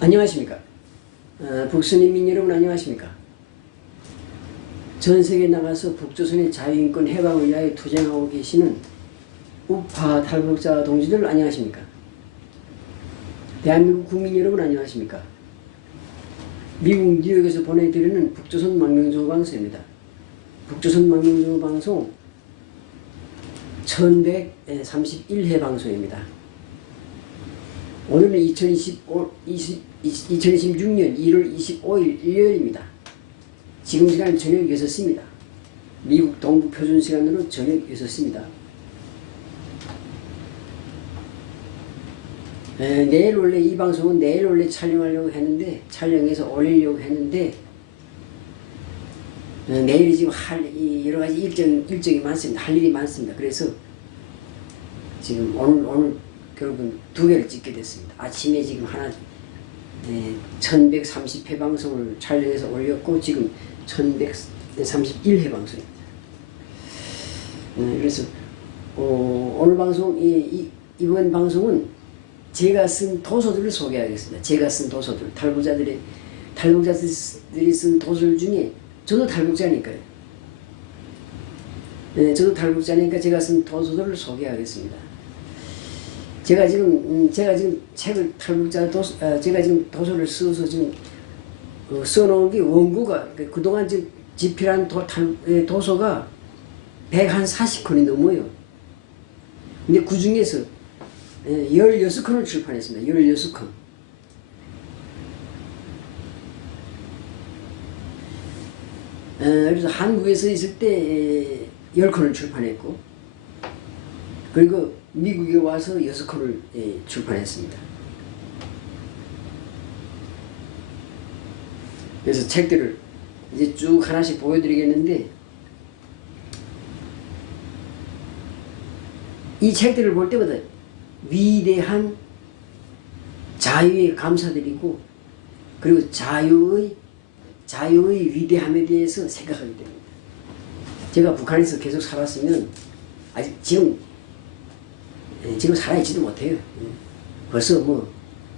안녕하십니까. 북선인민 여러분 안녕하십니까. 전 세계에 나가서 북조선의 자유인권 해방을 위하여 투쟁하고 계시는 우파 탈북자 동지들 안녕하십니까. 대한민국 국민 여러분 안녕하십니까. 미국 뉴욕에서 보내드리는 북조선 망명정보 방송입니다. 북조선 망명정보 방송 1131회 방송입니다. 오늘은 2026년 1월 25일 일요일입니다. 지금 시간 저녁 6시입니다. 미국 동부 표준 시간으로 저녁 6시입니다. 내일 원래 이 방송은 내일 원래 촬영하려고 했는데 촬영해서 올리려고 했는데 내일이 지금 할 여러 가지 일정이 많습니다. 할 일이 많습니다. 그래서 지금 오늘 결국은 2개를 찍게 됐습니다. 아침에 지금 하나 1130회 방송을 촬영해서 올렸고 지금 1131회 방송입니다. 그래서 오늘 방송 이번 방송은 제가 쓴 도서들을 소개하겠습니다. 제가 쓴 도서들, 탈북자들이 쓴 도서들 중에 저도 탈북자니까요. 저도 탈북자니까 제가 쓴 도서들을 소개하겠습니다. 제가 지금 책을 제가 지금 도서를 써서 지금 써놓은 게 원고가 그동안 지금 집필한 도서가 140권이 넘어요. 근데 그 중에서 16권을 출판했습니다. 16권. 그래서 한국에서 있을 때 10권을 출판했고, 그리고 미국에 와서 6권을 출판했습니다. 그래서 책들을 이제 쭉 하나씩 보여드리겠는데, 이 책들을 볼 때마다 위대한 자유에 감사드리고, 그리고 자유의 위대함에 대해서 생각하게 됩니다. 제가 북한에서 계속 살았으면 아직 지금 살아있지도 못해요. 벌써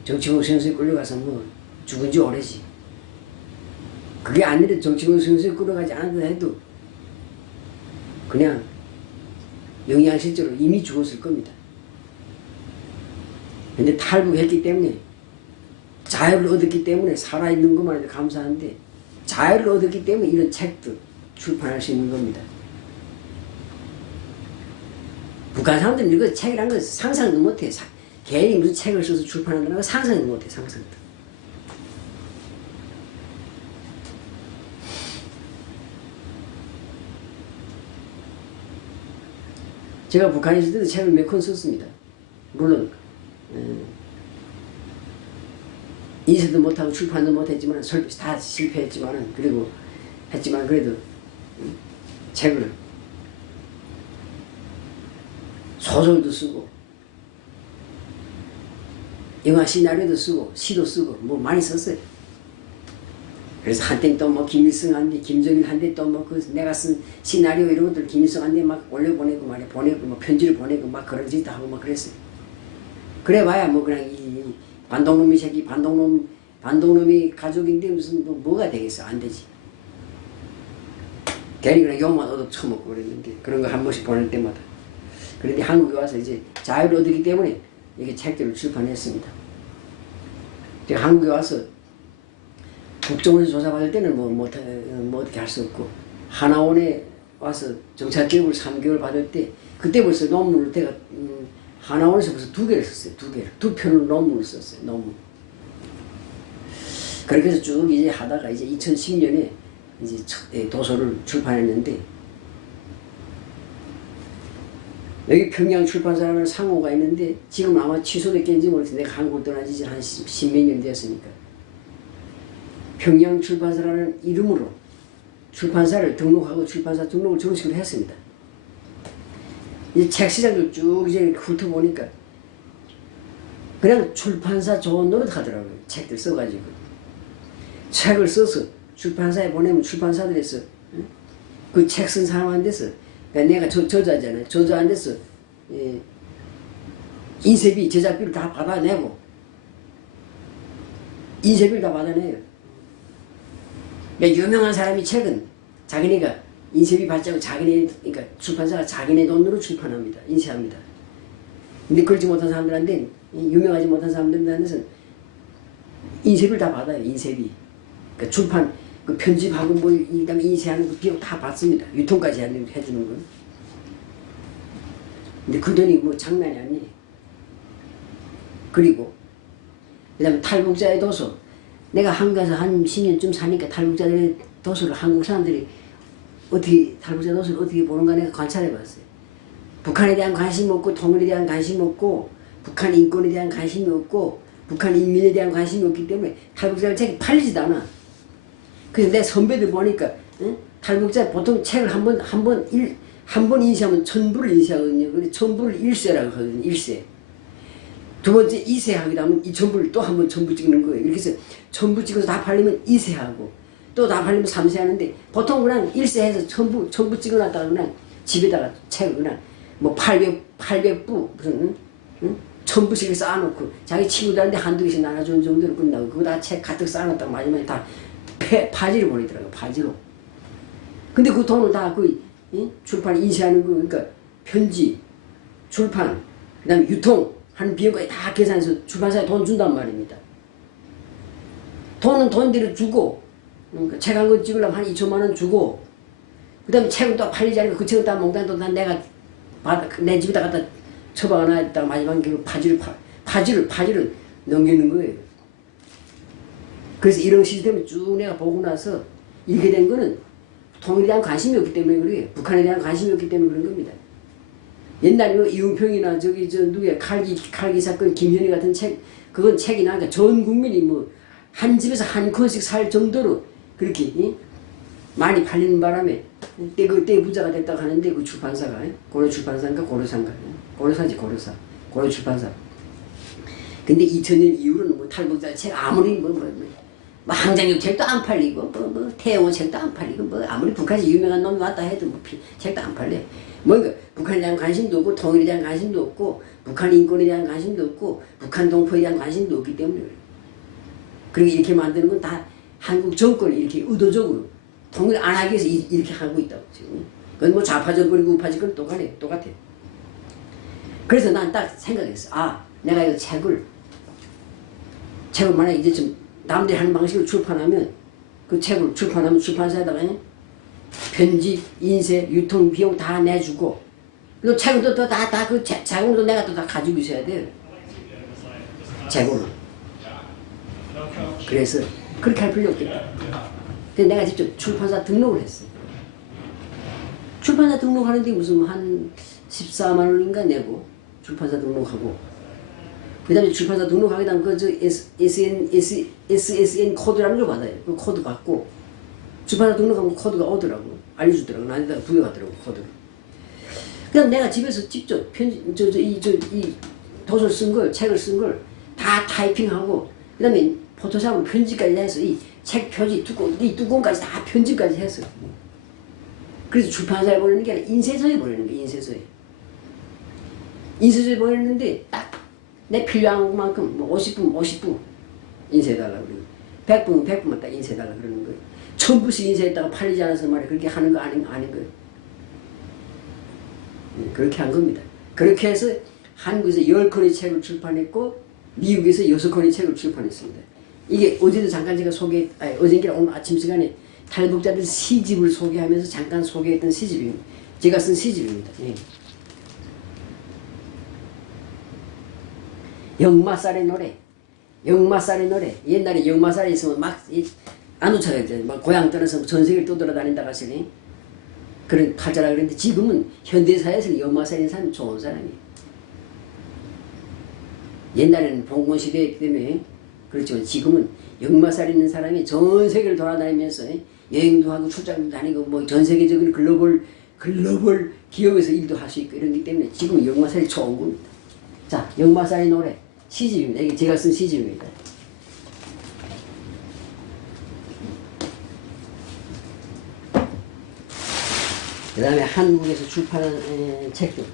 정치공 선수에 끌려가서 죽은 지 오래지. 그게 아니라 정치공 선수에 끌려가지 않았다 해도 그냥 영양실조로 이미 죽었을 겁니다. 근데 탈북했기 때문에, 자유를 얻었기 때문에 살아있는 것만 해도 감사한데, 자유를 얻었기 때문에 이런 책도 출판할 수 있는 겁니다. 북한 사람들은 이거 책이란 거 상상도 못해. 괜히 무슨 책을 써서 출판한다는 거 상상도 못해. 상상도. 제가 북한에 있을 때도 책을 몇 권 썼습니다. 물론 인쇄도 못하고 출판도 못했지만, 다 실패했지만, 그래도 책을 소설도 쓰고 영화 시나리오도 쓰고 시도 쓰고 많이 썼어요. 그래서 한때 또 김일성한테, 김정일한테 또 내가 쓴 시나리오 이런 것들 김일성한테 막 올려보내고 보내고 편지를 보내고 그런 짓도 하고 그랬어요. 그래봐야 그냥 이 반동놈이 새끼 반동놈이 가족인데 무슨 뭐가 되겠어. 안 되지. 괜히 그냥 욕만 얻어 처먹고 그랬는데, 그런 거 한 번씩 보낼 때마다. 그런데 한국에 와서 이제 자유를 얻었기 때문에 이렇게 책들을 출판했습니다. 제가 한국에 와서 국정원에서 조사받을 때는 어떻게 할 수 없고, 하나원에 와서 정찰교육을 3개월 받을 때, 그때 벌써 논문을 제가 하나원에서 벌써 2개를 썼어요. 2 편을 논문을 썼어요. 논문. 그렇게 해서 쭉 이제 하다가 이제 2010년에 이제 도서를 출판했는데, 여기 평양 출판사라는 상호가 있는데 지금 아마 취소됐겠는지 모르겠어요. 내가 한국을 떠난 지 한 10몇 년 되었으니까. 평양 출판사라는 이름으로 출판사를 등록하고 출판사 등록을 정식으로 했습니다. 이제 책 시장도 쭉 이제 훑어보니까 그냥 출판사 좋은 노릇 하더라고요. 책들 써가지고. 책을 써서 출판사에 보내면 출판사들에서 그 책 쓴 사람한테서, 내가 저자잖아요. 저자한테서 인쇄비, 제작비를 다 받아내고 인쇄비를 다 받아내요. 그러니까 유명한 사람이 책은 자기네가 인쇄비 받지 않고 자기네, 그러니까 출판사가 자기네 돈으로 출판합니다. 인쇄합니다. 근데 그렇지 못한 사람들한테, 유명하지 못한 사람들한테는 인쇄비를 다 받아요. 인쇄비. 그러니까 출판, 그 편집하고 뭐, 그 다음에 인쇄하는 그 비용 다 받습니다. 유통까지 해주는 건. 근데 그 돈이 뭐 장난이 아니에요. 그리고, 그 다음에 탈북자의 도서. 내가 한국에서 한 10년쯤 사니까 탈북자들의 도서를 한국 사람들이 어떻게, 탈북자 도서를 어떻게 보는가 내가 관찰해 봤어요. 북한에 대한 관심이 없고, 통일에 대한 관심이 없고, 북한 인권에 대한 관심이 없고, 북한 인민에 대한 관심이 없기 때문에 탈북자들 책이 팔리지도 않아. 그래서 내 선배들 보니까, 응? 탈북자 보통 책을 한 번 인쇄하면 전부를 인쇄하거든요. 근데 전부를 일쇄라고 하거든요. 일쇄. 두 번째 이쇄하기도 하면 이 전부를 또 한 번 전부 찍는 거예요. 이렇게 해서 전부 찍어서 다 팔리면 이쇄하고, 또 다 팔리면 삼쇄하는데, 보통 그냥 일쇄해서 전부 찍어놨다가 그냥 집에다가 책을 그냥 뭐 800부 무슨, 응? 1000부씩 쌓아놓고 자기 친구들한테 한두 개씩 나눠주는 정도로 끝나고, 그거 다 책 가득 쌓아놨다가 마지막에 다 바지로 보내더라고요. 바지로. 근데 그 돈을 다 출판 인쇄하는 거, 그러니까 편지, 출판, 그 다음에 유통 하는 비용까지 다 계산해서 출판사에 돈 준단 말입니다. 돈은 돈대로 주고, 그러니까 책 한 권 찍으려면 한 2천만 원 주고, 그 다음에 책은 또 팔리지 않으니까 그 책은 다 몽땅 또 내가 내 집에다 갖다 처박아놨다가 마지막에 그 바지를 넘기는 거예요. 그래서 이런 시스템을 쭉 내가 보고 나서 이렇게 된 거는 통일에 대한 관심이 없기 때문에 그래요. 북한에 대한 관심이 없기 때문에 그런 겁니다. 옛날에 뭐 이웅평이나 누구야 칼기 사건 김현희 같은 책, 그건 책이나 그러니까 전 국민이 뭐 한 집에서 한 권씩 살 정도로 그렇게 많이 팔리는 바람에 그때 부자가 됐다고 하는데, 그 출판사가 고려 출판사인가 고려사인가, 고려사지 고려사, 고려 출판사. 근데 2000년 이후로는 뭐 탈북자 책 아무리 항장육 책도 안 팔리고 뭐 태영호 책도 안 팔리고, 뭐 아무리 북한에서 유명한 놈이 왔다 해도 뭐 책도 안 팔려. 뭔가 북한에 대한 관심도 없고, 통일에 대한 관심도 없고, 북한 인권에 대한 관심도 없고, 북한 동포에 대한 관심도 없기 때문에 그래요. 그리고 이렇게 만드는 건 다 한국 정권이 이렇게 의도적으로 통일 안 하기 위해서 이렇게 하고 있다고 지금. 그건 뭐 좌파 정권이고 우파 정권 똑같아. 그래서 난 딱 생각했어. 아, 내가 이 책을 만약에 이제 좀 남들이 하는 방식으로 출판하면, 그 책을 출판하면 출판사에다가 편집, 인쇄, 유통 비용 다 내주고, 그리고 책은 또 다 그 자금도 내가 또 다 가지고 있어야 돼요. 재고는. 그래서 그렇게 할 필요 없겠다. 그래서 내가 직접 출판사 등록을 했어요. 출판사 등록하는데 무슨 한 14만 원인가 내고 출판사 등록하고, 그 다음에 출판사 등록하게 되면 SSN 코드라는 걸 받아요. 그 코드 받고 출판사 등록하면 코드가 오더라고. 알려주더라고. 나한테다가 부여하더라고, 코드를. 그다음 내가 집에서 직접 이 도서를 쓴 걸, 책을 쓴 걸 다 타이핑하고, 그 다음에 포토샵으로 편집까지 해서 이 책 표지 이 뚜껑까지 다 편집까지 했어요. 그래서 출판사에 보내는 게 아니라 인쇄소에 보내는 거예요. 인쇄소에 보냈는데 딱 내 필요한 만큼 뭐 50분 인쇄해달라고 그러고, 100분만 딱 인쇄해달라고 그러는 거예요. 1000부씩 인쇄했다가 팔리지 않아서 말이야. 그렇게 하는 거 아닌 거예요. 그렇게 한 겁니다. 그렇게 해서 한국에서 10권의 책을 출판했고, 미국에서 6권의 책을 출판했습니다. 이게 어제도 잠깐 제가 어젠가 오늘 아침 시간에 탈북자들 시집을 소개하면서 잠깐 소개했던 시집입니다. 제가 쓴 시집입니다. 예. 역마살의 노래. 옛날에 역마살에 있으면 막 안우차가 막 고향 떠나서 전 세계를 떠돌아다닌다고 하시니 그런 팔자라 그랬는데, 지금은 현대사에서는 역마살인 사람이 좋은 사람이에요. 옛날에는 봉건시대이기 때문에 그렇지만 지금은 역마살 있는 사람이 전 세계를 돌아다니면서 여행도 하고 출장도 다니고 뭐 전 세계적인 글로벌 기업에서 일도 할 수 있고 이러기 때문에 지금은 역마살이 좋은 겁니다. 자, 역마살의 노래 시집입니다. 이게 제가 쓴 시집입니다. 그 다음에 한국에서 출판한 책들.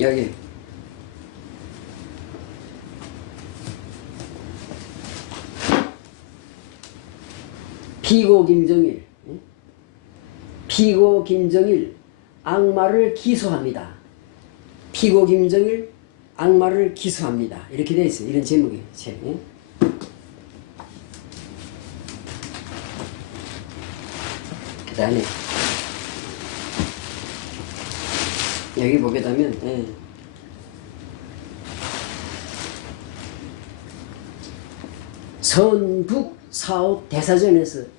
여기 피고 김정일, 피고 김정일 악마를 기소합니다. 피고 김정일 악마를 기소합니다. 이렇게 되어 있어요. 이런 제목이에요. 책. 그 다음에 여기 보게 되면 선북 사업 대사전에서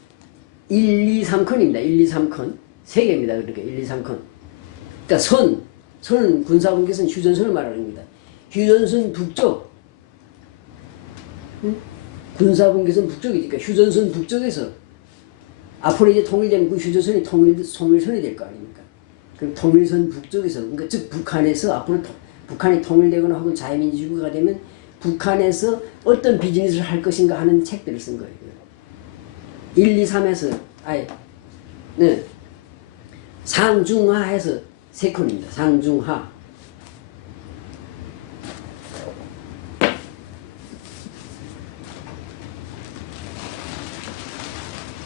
1, 2, 3컨입니다. 1, 2, 3컨. 3개입니다. 그러니까 1, 2, 3컨. 그러니까 선은 군사분계선 휴전선을 말하는 겁니다. 휴전선 북쪽. 군사분계선 북쪽이니까 그러니까 휴전선 북쪽에서 앞으로 이제 통일되면 그 휴전선이 통일선이 될 거 아닙니까? 그럼 통일선 북쪽에서, 그러니까 즉 북한에서 앞으로 북한이 통일되거나 혹은 자유민주주의가 되면 북한에서 어떤 비즈니스를 할 것인가 하는 책들을 쓴 거예요. 1, 2, 3에서 네. 상중하에서 3컨입니다. 상중하.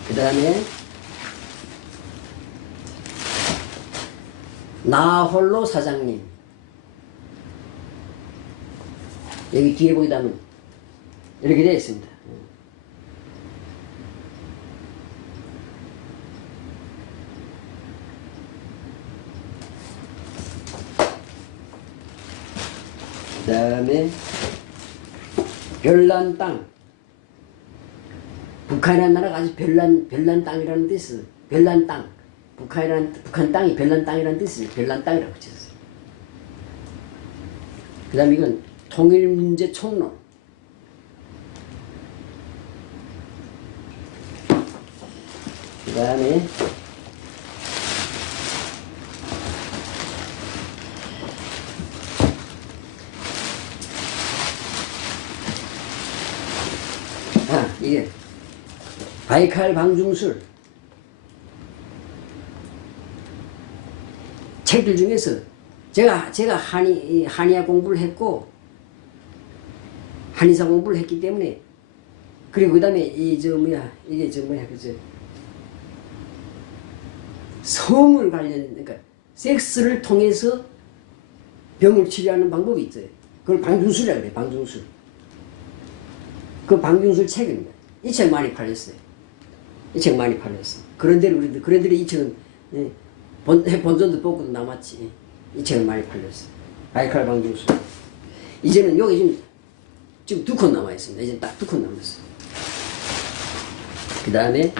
그 다음에 나홀로 사장님. 여기 뒤에 보게 되면 이렇게 되어 있습니다. 그 다음에 별난 땅. 북한이라는 나라가 아주 별난 땅이라는 뜻이 별난 땅. 북한 땅이 별난 땅이라는 뜻이 별난 땅이라고 붙였어요. 그 다음에 이건 통일문제 총론. 그 다음에 이게 바이칼 방중술. 책들 중에서 제가 한의학 공부를 했고 한의사 공부를 했기 때문에 그리고 그 다음에 성을 그러니까 섹스를 통해서 병을 치료하는 방법이 있어요. 그걸 방중술이라고 그래요. 방중술. 그 방중술 책입니다. 이 책 많이 팔렸어요. 이 책 많이 팔렸어요. 그런데도 이 책은 본전도 뽑고도 남았지. 이 책은 많이 팔렸어요. 바이칼 방중술. 이제는 여기 지금 2권 남아 있습니다. 이제 딱 2권 남았어요. 그 다음에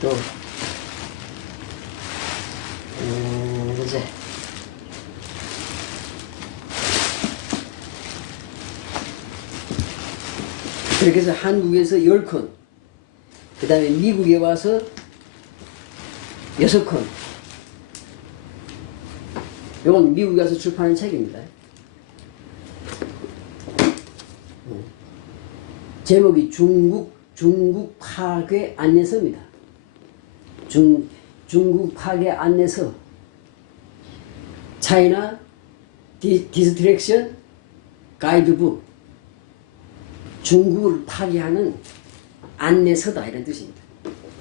또 이제 그렇게 해서 한국에서 10권, 그 다음에 미국에 와서 6권. 이건 미국에 가서 출판한 책입니다. 제목이 중국 파괴 안내서입니다. 중국 파괴 안내서. 차이나 디스트랙션 가이드북. 중국을 파괴하는 안내서다 이런 뜻입니다.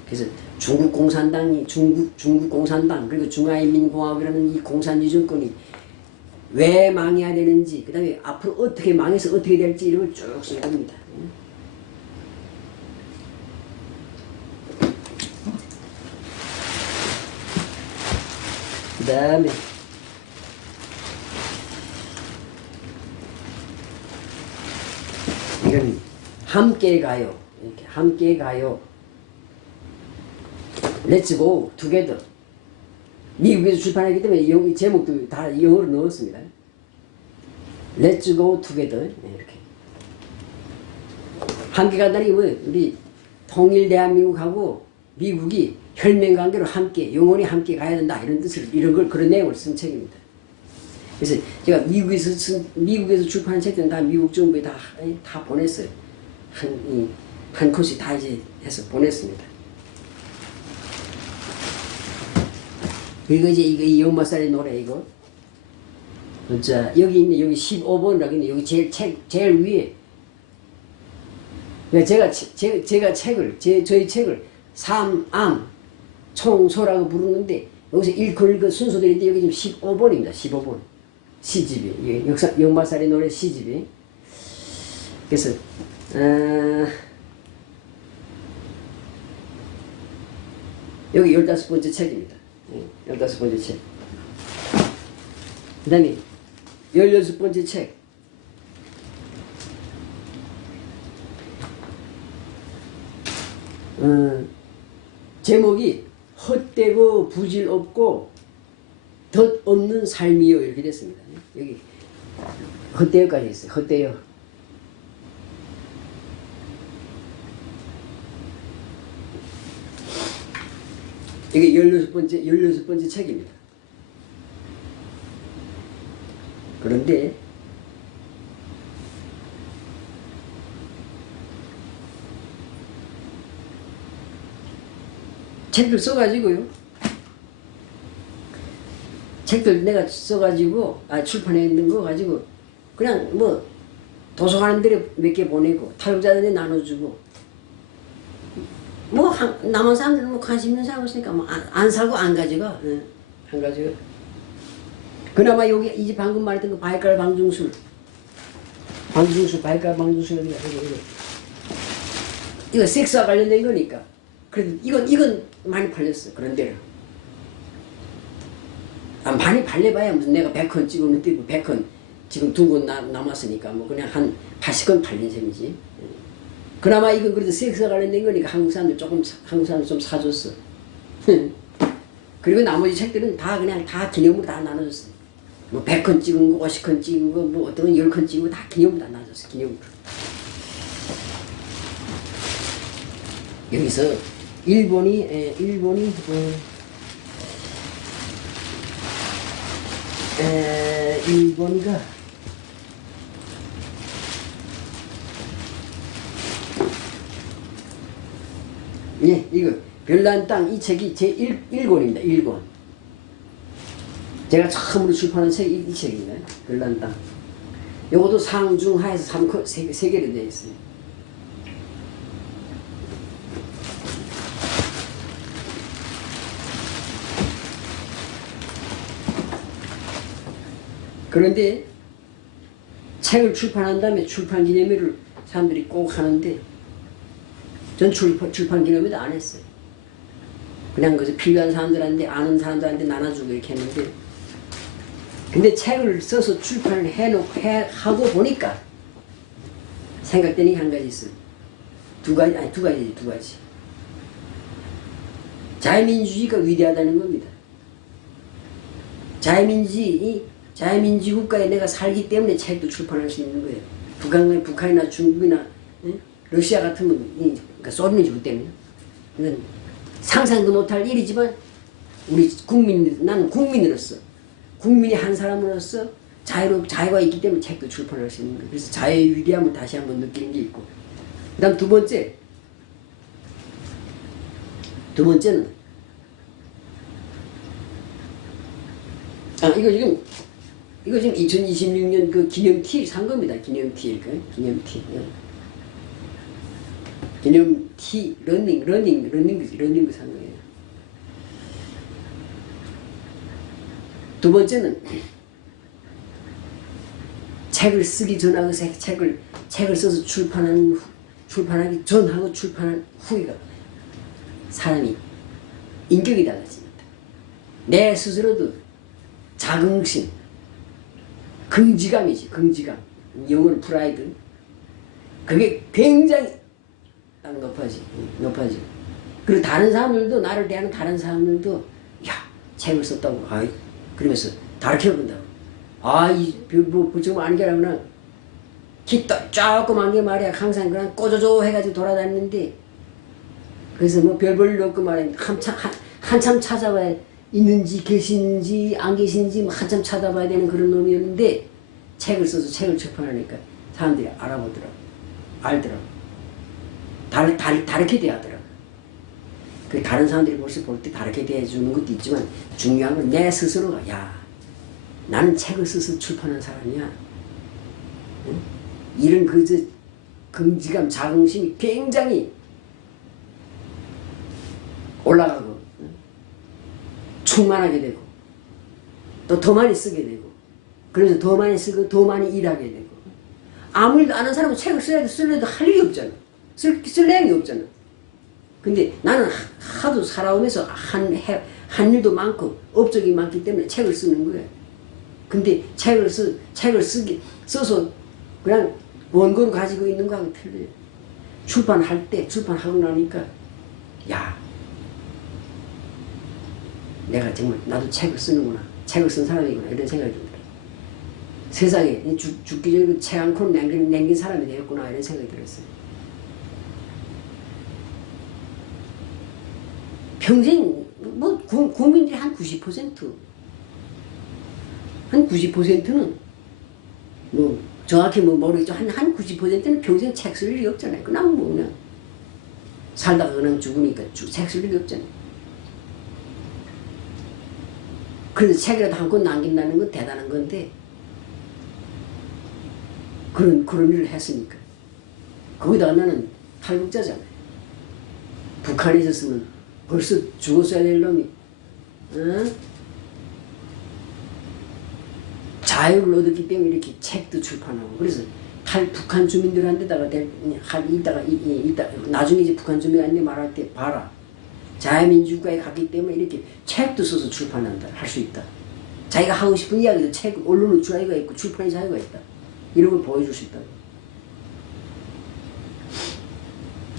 그래서 중국 공산당이 중국 공산당 그리고 중화인민공화국이라는 이 공산유정권이 왜 망해야 되는지, 그 다음에 앞으로 어떻게 망해서 어떻게 될지 이런 걸 쭉 쓴 겁니다. 그 다음에 이건 함께 가요. 이렇게 함께 가요. Let's go together. 미국에서 출판하기 때문에 제목도 다 영어로 넣었습니다. Let's go together. 이렇게. 함께 간다는 게 뭐예요? 우리 통일 대한민국하고 미국이 혈맹관계로 함께 영원히 함께 가야 된다 이런 뜻을 그런 내용을 쓴 책입니다. 그래서 제가 미국에서 출판한 책들은 다 미국 정부에 다 보냈어요. 한 컷씩 다 이제 해서 보냈습니다. 그리고 이제 이 연마살의 노래 이거. 자, 여기 있네. 여기 15번이라고 있네. 여기 제일 위에. 그러니까 제가 책을, 저희 책을 삼암, 총소라고 부르는데, 여기서 일컬 순서들인데, 여기 지금 15번입니다. 15번. 시집이. 역마살이 노래 시집이. 그래서, 여기 15번째 책입니다. 15번째 책. 그 다음에 16번째 책. 제목이 헛되고 부질 없고 덧 없는 삶이요. 이렇게 됐습니다. 여기 헛되어까지 있어요. 헛되어. 이게 16번째 책입니다. 그런데 책들 써가지고요. 책들 내가 써가지고 출판해 있는 거 가지고 그냥 뭐 도서관 데에 몇 개 보내고 탈북자들한테 나눠주고 뭐 남한 사람들은 뭐 관심 있는 사람 없으니까 뭐 안 사고 안 가져가. 안 가져가. 그나마 여기 이제 방금 말했던 그 바이칼 방중술 바이칼 방중술 이거 섹스와 관련된 거니까. 그래도 이건 많이 팔렸어. 그런 데는. 많이 팔려봐야 무슨 내가 100건 찍었는데 100건 지금 2권 남았으니까 뭐 그냥 한 80건 팔린 셈이지. 그나마 이건 그래도 섹스와 관련된 거니까 한국 사람들 좀 사줬어. 그리고 나머지 책들은 다 그냥 다 기념으로 다 나눠줬어. 뭐 100건 찍은 거, 50건 찍은 거, 뭐 어떤 건 10건 찍은 거 다 기념으로 다 나눠줬어. 기념으로. 여기서 일본이가 예, 이거 별난 땅 이 책이 제 1권입니다. 1권. 제가 처음으로 출판한 책이 이 책입니다. 별난 땅. 요것도 상중하에서 3개로 되어 있어요. 그런데 책을 출판한 다음에 출판 기념회를 사람들이 꼭 하는데 전 출판 기념회도 안 했어요. 그냥 그저 필요한 사람들한테 아는 사람들한테 나눠주고 이렇게 했는데 근데 책을 써서 출판을 하고 보니까 생각되는 게 한 가지 있어요. 두 가지. 자유민주주의가 위대하다는 겁니다. 자유민주 국가에 내가 살기 때문에 책도 출판할 수 있는 거예요. 북한이나 중국이나 러시아 같으면 그러니까 소련이기 때문에 이건 상상도 못할 일이지만 나는 국민으로서 국민이 한 사람으로서 자유가 있기 때문에 책도 출판할 수 있는 거예요. 그래서 자유의 위대함을 다시 한번 느끼는 게 있고 그 다음 두 번째는 이거 지금 2026년 그 기념티 산 겁니다. 기념티 러닝 산 거예요. 두 번째는 책을 쓰기 전하고 책을 써서 출판하기 전하고 출판한 후가 사람이 인격이 달라집니다. 내 스스로도 자긍심, 긍지감이지, 긍지감. 영어로 프라이드. 그게 굉장히 높아지. 그리고 다른 사람들도, 나를 대하는 다른 사람들도, 야, 책을 썼다고, 그러면서 가르쳐본다고. 정말 아는 게 아니라, 기껏 조그만 게 말이야. 항상 그냥 꼬조조 해가지고 돌아다니는데, 그래서 뭐 별 볼 일 없고 말이야. 한참 찾아봐야 있는지 계시는지 안 계시는지 뭐 한참 찾아봐야 되는 그런 놈이었는데 책을 써서 책을 출판하니까 사람들이 알더라고. 다르게 대하더라고. 그 다른 사람들이 벌써 볼 때 다르게 대해주는 것도 있지만 중요한 건 내 스스로가 나는 책을 써서 출판한 사람이야. 응? 이런 긍지감, 자긍심이 굉장히 올라가고 충만하게 되고 또 더 많이 쓰게 되고 그래서 더 많이 쓰고 더 많이 일하게 되고 아무 일도 안 하는 사람은 책을 쓰려도 할 일이 없잖아. 쓸 내용이 없잖아. 근데 나는 하도 살아오면서 한 일도 많고 업적이 많기 때문에 책을 쓰는 거야. 근데 책을 써서 그냥 원고를 가지고 있는 거하고 틀려요. 출판할 때 출판하고 나니까 야 내가 정말 나도 책을 쓰는구나. 책을 쓴 사람이구나. 이런 생각이 들어요. 세상에 죽기 전에 책 한 권 남긴 사람이 되었구나. 이런 생각이 들었어요. 평생 뭐 국민들이 한 90%는 뭐 정확히 뭐 모르겠죠. 한 90%는 평생 책 쓸 일이 없잖아요. 그냥 뭐 그냥 살다가 그냥 죽으니까 책 쓸 일이 없잖아요. 그래서 책이라도 한 권 남긴다는 건 대단한 건데 그런 일을 했으니까. 거기다가 나는 탈북자잖아요. 북한에 있었으면 벌써 죽었어야 될 놈이 자유를 얻었기 때문에 이렇게 책도 출판하고 그래서 북한 주민들한테다가 이따가 나중에 이제 북한 주민한테 말할 때 봐라. 자유민주국가에 갔기 때문에 이렇게 책도 써서 출판한다. 할 수 있다. 자기가 하고 싶은 이야기도 책, 언론의 자유가 있고 출판의 자유가 있다. 이런 걸 보여줄 수 있다고.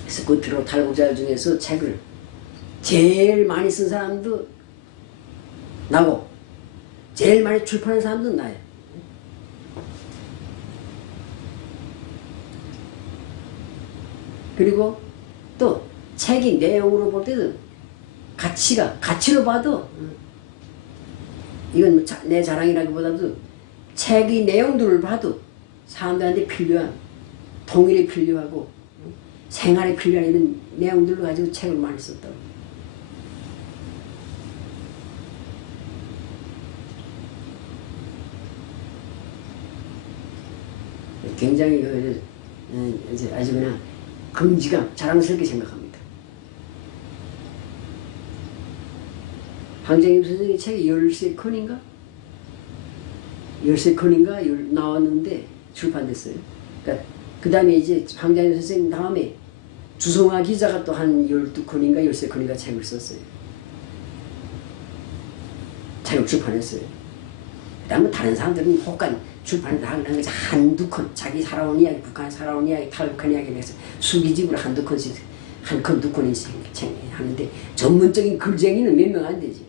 그래서 끝으로 탈북자 중에서 책을 제일 많이 쓴 사람도 나고 제일 많이 출판한 사람도 나예요. 그리고 또 책이 내용으로 볼 때도 가치로 봐도 이건 내 자랑이라기보다도 책의 내용들을 봐도 사람들한테 필요한 통일에 필요하고 생활에 필요한 이런 내용들로 가지고 책을 많이 썼다고. 굉장히 이제 아주 그냥 긍지감, 자랑스럽게 생각합니다. 황정임 선생님 책이 13권인가? 13권인가 나왔는데 출판됐어요. 그러니까 그 다음에 이제 황정임 선생님 다음에 주성화 기자가 또 한 12권인가 13권인가 책을 썼어요. 책을 출판했어요. 그 다음에 다른 사람들은 혹간 출판을 하는 것이 한두 권, 자기 살아온 이야기, 북한 살아온 이야기, 탈북한 이야기를 해서 수기집으로 한두 권씩, 한 권, 두 권씩 하는데 전문적인 글쟁이는 몇 명 안 되지.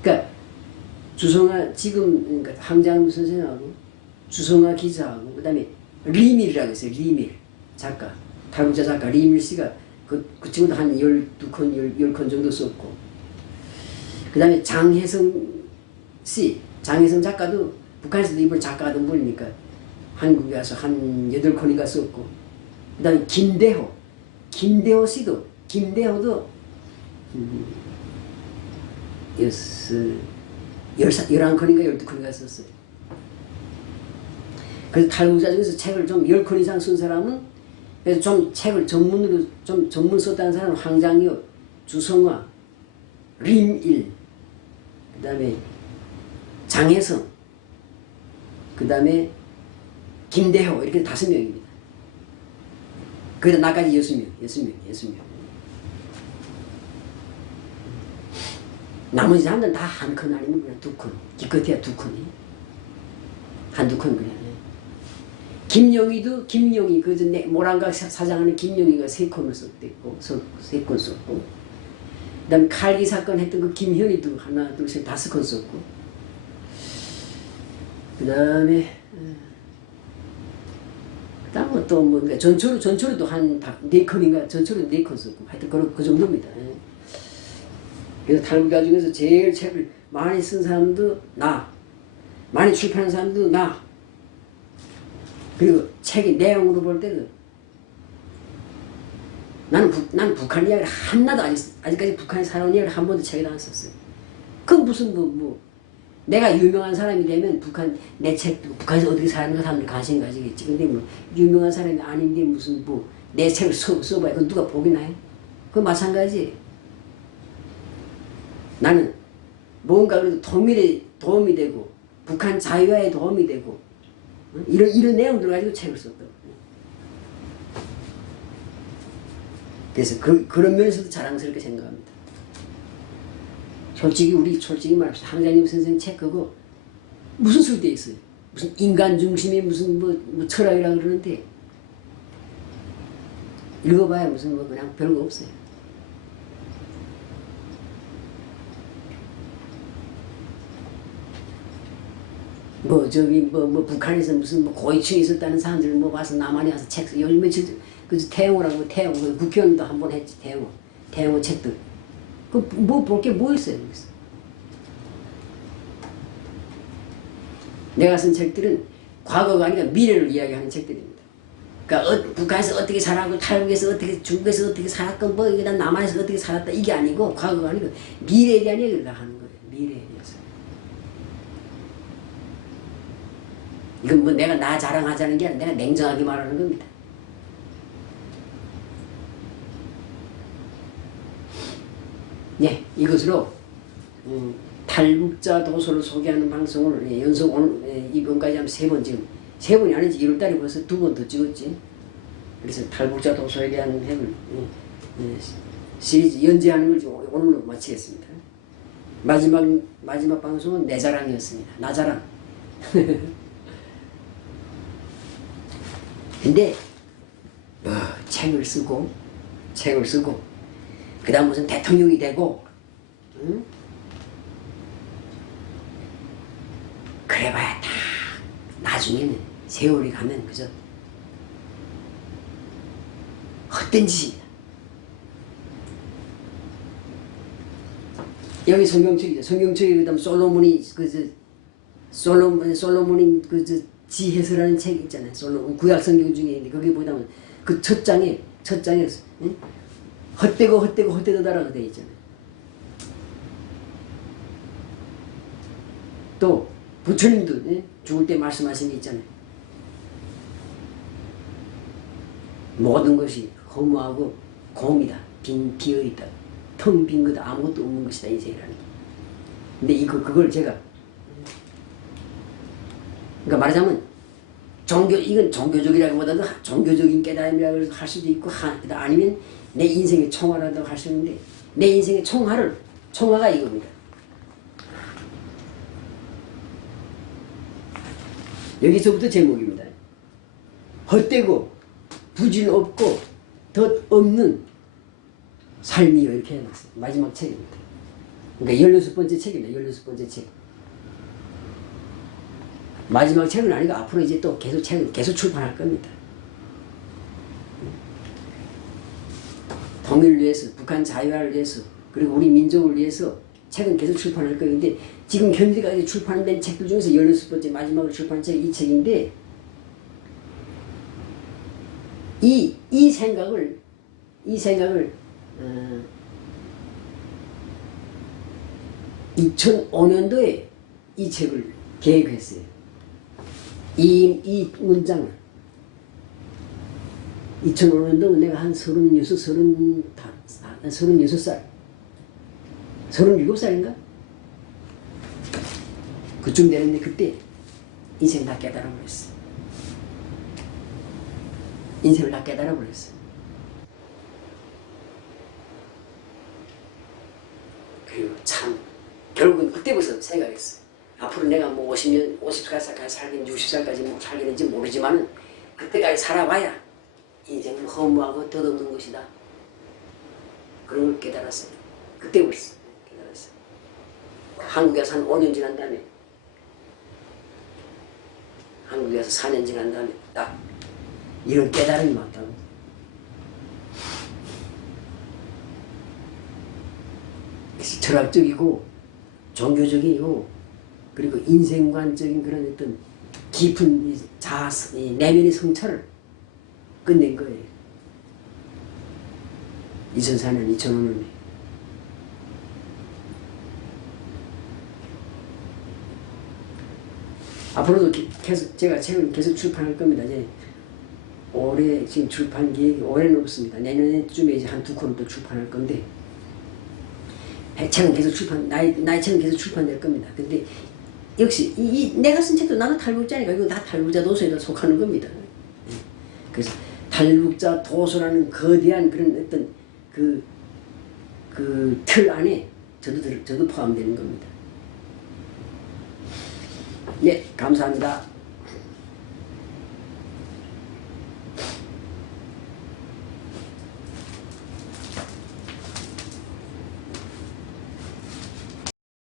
그러니까 주성화, 지금, 그러니까 황장무 선생하고 주성화 기자하고, 그 다음에 리밀이라고 있어요. 리밀. 작가. 탈북자 작가 리밀 씨가 그 친구도 한 12권, 10권 정도 썼고, 그 다음에 장혜성 씨, 장혜성 작가도 북한에서도 이번 작가 하던 분이니까 한국에 와서 한 8권인가 썼고, 그 다음에 김대호 씨도, 김대호도 11권인가 12권인가 썼어요. 그래서 탈북자 중에서 책을 좀 10권 이상 쓴 사람은, 그래서 좀 책을 전문으로 좀 전문 썼다는 사람은 황장엽, 주성화, 림일, 그 다음에 장혜성, 그 다음에 김대호, 이렇게 5명입니다. 그래서 나까지 6명. 나머지 사람들은 다 한 권 아니면 그냥 2권. 기껏해야 2권이. 한두 권 그냥. 김용희, 그 전에 모란각 사장하는 김용희가 3권을 썼고, 3권 썼고, 그 다음에 칼기 사건 했던 그 김현희도 하나, 둘, 셋, 5권 썼고, 그 다음에 또 뭐 전초로도 한 4건인가 전초로 4건 썼고 하여튼 그 정도입니다. 그래서 탈북자 중에서 제일 책을 많이 쓴 사람도 많이 출판한 사람도 그리고 책의 내용으로 볼 때는 나는 북한 이야기를 하나도 아직까지 북한에 살아온 이야기를 한 번도 책에다 안 썼어요. 그건 무슨 내가 유명한 사람이 되면 내 책도 북한에서 어떻게 사는가 사람들이 관심 가지겠지. 근데 뭐 유명한 사람이 아닌데 무슨 뭐 내 책을 써봐야 그건 누가 보기나요? 그건 마찬가지. 나는 뭔가 그래도 도움이 되고 북한 자유화에 도움이 되고 이런 내용들 가지고 책을 썼다고. 그래서 그런 면에서도 자랑스럽게 생각합니다. 솔직히 말합시다. 항자님 선생 책 그거 무슨 소리 돼 있어요? 무슨 인간 중심의 무슨 뭐 철학이라 그러는데 읽어봐야 무슨 뭐 그냥 별거 없어요. 뭐 북한에서 무슨 뭐 고위층이 있었다는 사람들 뭐 와서 남한에 와서 책 요즘 며칠 태영호라고 태영호 국회의원도 한 번 했지. 태영호 책들 그 뭐 볼 게 뭐 있어요 여기서. 내가 쓴 책들은 과거가 아니라 미래를 이야기하는 책들입니다. 그러니까 북한에서 어떻게 살았고 탈북에서 어떻게 중국에서 어떻게 살았건 뭐 그다음 남한에서 어떻게 살았다 이게 아니고 과거가 아니고 미래에 대한 얘기를 다 하는 거예요. 미래에 대해서. 이건 뭐 내가 나 자랑하자는 게 아니라 내가 냉정하게 말하는 겁니다. 네, 이것으로 탈북자 도서를 소개하는 방송을 연속 오늘 이번까지 하면 3번 지금 3번이 아니지 1월달에 벌써 2번 더 찍었지. 그래서 탈북자 도서에 대한 핵을 시리즈 연재하는 걸 오늘로 마치겠습니다. 마지막 방송은 내 자랑이었습니다. 나 자랑. 근데 책을 쓰고 그 다음 무슨 대통령이 되고 응? 그래봐야 다 나중에는 세월이 가면 그저 헛된 짓이다. 여기 성경책이죠. 성경책에 그다음 솔로몬이 솔로몬이 지혜서라는 책 있잖아요. 솔로몬 구약 성경 중에 있는데 거기 보다면 그 첫 장에 응? 헛되고다라고 되어 있잖아요. 또 부처님도 응? 죽을 때 말씀하신 게 있잖아요. 모든 것이 허무하고 공이다. 비어있다. 텅 빈 거다. 아무것도 없는 것이다. 인생이라는 게. 근데 그걸 제가 그러니까 말하자면 이건 종교적이라기보다도 종교적인 깨달음이라고 할 수도 있고 아니면 내 인생의 총화라고 할 수 있는데 내 인생의 총화가 이겁니다. 여기서부터 제목입니다. 헛되고 부질없고 덧 없는 삶이요 이렇게 해놨어요. 마지막 책입니다. 그러니까 16번째 책입니다. 16번째 책. 마지막 책은 아니고 앞으로 이제 또 계속 출판할 겁니다. 통일을 위해서, 북한 자유화를 위해서, 그리고 우리 민족을 위해서 책은 계속 출판할 거인데 지금 현재까지 출판된 책들 중에서 16번째 마지막으로 출판한 책이 이 책인데 이 생각을 2005년도에 이 책을 계획했어요. 이 문장을 2005년도 내가 한 36살 37살인가? 그쯤 되는데 그때 인생 다 깨달아버렸어. 인생을 다 깨달아버렸어. 그리고 참 결국은 그때부터 생각했어. 앞으로 내가 뭐 50년, 50살까지 살긴 60살까지 뭐 살겠는지 모르지만 그때까지 살아봐야 인생은 허무하고 덧없는 것이다. 그런 걸 깨달았어요. 그때부터 깨달았어요. 한국에 와서 한 5년 지난 다음에 한국에 와서 4년 지난 다음에 딱 이런 깨달음이 왔다고. 그래서 철학적이고 종교적이고 그리고 인생관적인 그런 어떤 깊은 내면의 성찰을 끝낸 거예요. 2004년, 2005년에. 앞으로도 계속 제가 책을 계속 출판할 겁니다. 이제 올해 지금 출판 계획이 올해는 없습니다. 내년쯤에 이제 한 2권 또 출판할 건데 책은 계속 나의 책은 계속 출판될 겁니다. 근데 역시 내가 쓴 책도 나도 탈북자니까 이거 다 탈북자 도서에다 속하는 겁니다. 그래서 탈북자 도서라는 거대한 그런 어떤 그 틀 안에 저도 포함되는 겁니다. 네, 감사합니다.